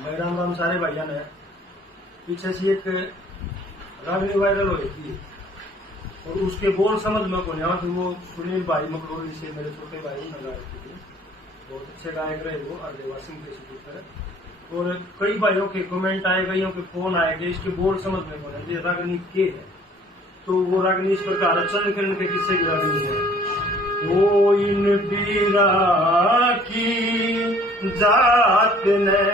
भाई राम राम सारे भाइयों ने। पीछे से एक रागनी वायरल हो रही थी और उसके बोल समझ में को नहीं आया कि वो सुनील भाई मकलोरी से मेरे छोटे भाई ने गा रखी थी। बहुत अच्छे गायक रहे वो अर्देवा सिंह के सुपुत्र। और कई भाइयों के कमेंट आए, कईयों के फोन आए कि इसके बोल समझ में को नहीं रागनी के है। तो वो रागनी इस प्रकार चंद किरण के किस्से की रागनी है। वो इन पीरा की जात ने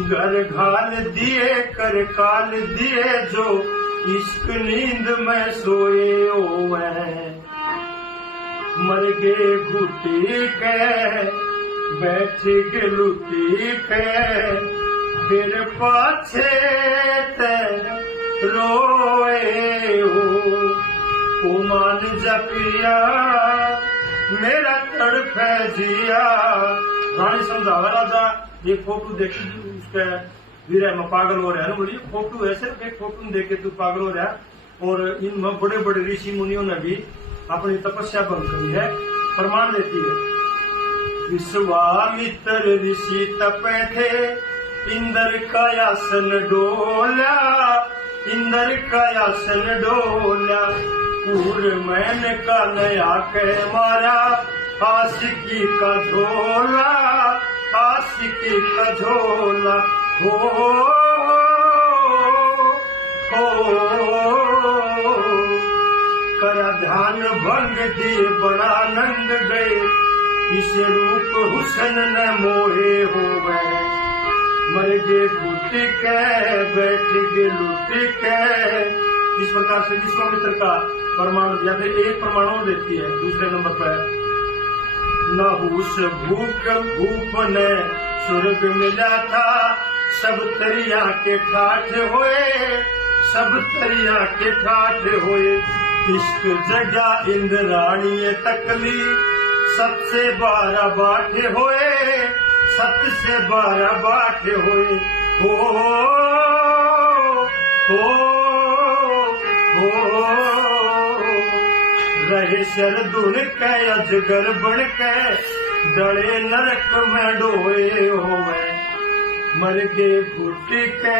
घर घाल दिए कर काल दिए जो इश्क नींद में सोए ओवे। मर गे घुटी के बैठ के लुटी के फिर पाछे ते रोए ओ मान जा पिया मेरा तड़पे जिया। रानी समझावा राजा ये फोटो देखी उसके वीर में पागल हो रहा है ना। बोलिए फोटो है सिर्फ एक फोटो देख के तू पागल हो रहा है। और इनमें बड़े बड़े ऋषि मुनियों ने भी अपनी तपस्या भंग करी है, प्रमाण देती है। विश्वामित्र ऋषि तपे थे इंद्र का आसन डोला, इंद्र का आसन डोला। पूर मैन का नया के मारा आशिकी का झोला, आशिकी का झोला। हो करा ध्यान भंग दिए बड़ा आनंद गए, इस रूप हुसन न मोहे हो गए। मर गे घुट के बैठ गे लुट के। इस प्रकार से विश्वामित्र का प्रमाण या फिर एक प्रमाण और देती है। दूसरे नंबर पर नहुस भूप ने स्वर्ग मिला था, सब तरिया के ठाठ होए, सब तरिया के ठाठ होए। इश्क जगा इंद्राणी तकली, सत से 12 बाटे होए, सत से 12 बाटे होए। हो रहे सरदुन के अजगर बन के डले नरक में डोए होवे। मर के घुट के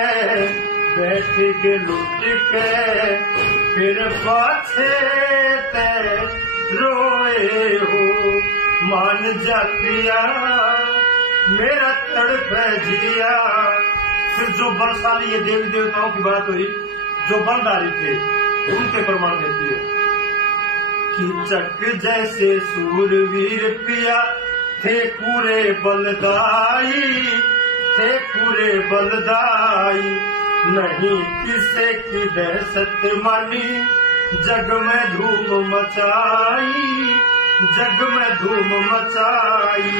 बैठ के लुट के फिर पाछे ते रोए हो। मान जा पिया मेरा तड़पे जिया। फिर जो बलशाली ये देवी देवताओं की बात हुई, जो बलधारी थे उनके प्रमाण देती है। कीचक जैसे सूरवीर पिया थे पूरे बलदाई, थे पूरे बलदाई। नहीं किसे की दहशत मानी, जग में धूम मचाई, जग में धूम मचाई।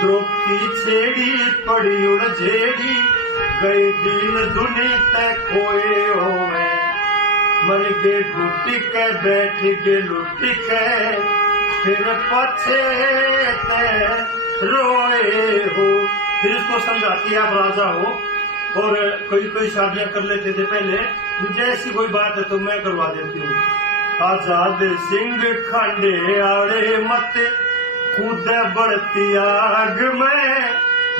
द्रौपदी छेड़ी पड़ी उड़झेड़ी, गए दिन दुनी तक खोए होवे। मर गे घुट के बैठ के लुट के फिर पछे ते रोए हो। फिर इसको समझाती है आप राजा हो और कोई कोई शादियां कर लेते थे पहले, मुझे ऐसी कोई बात है तो मैं करवा देती हूँ। आजाद सिंह खांडे आड़े मत कूद बढ़ती आग में,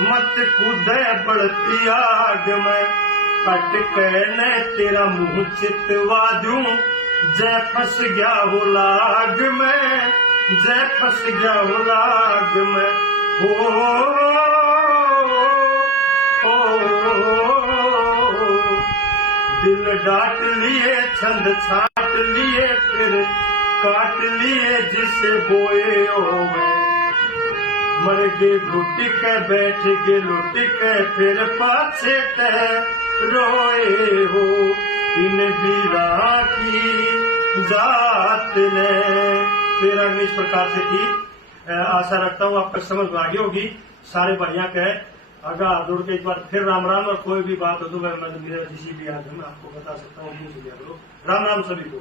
मत कूद बढ़ती आग में। अटके ने तेरा मुंह चितवा दूं, जय फंस गया हो लाग में, जय फंस गया हो लाग में। दिल डांट लिए छंद छाट लिए फिर काट लिए जिसे बोए होवे। मर गे घुट के बैठ गे लुट के फिर पाछे ते रोए हो। इन वीरा की जात ने। तेरा इस प्रकार से थी। आशा रखता हूँ आपको समझ में आ गई होगी। सारे भाइयों के आगा दौड़ के एक बार फिर राम राम। और कोई भी बात हो तो मैं मेरे किसी भी आदमी में आपको बता सकता हूँ। राम राम सभी को।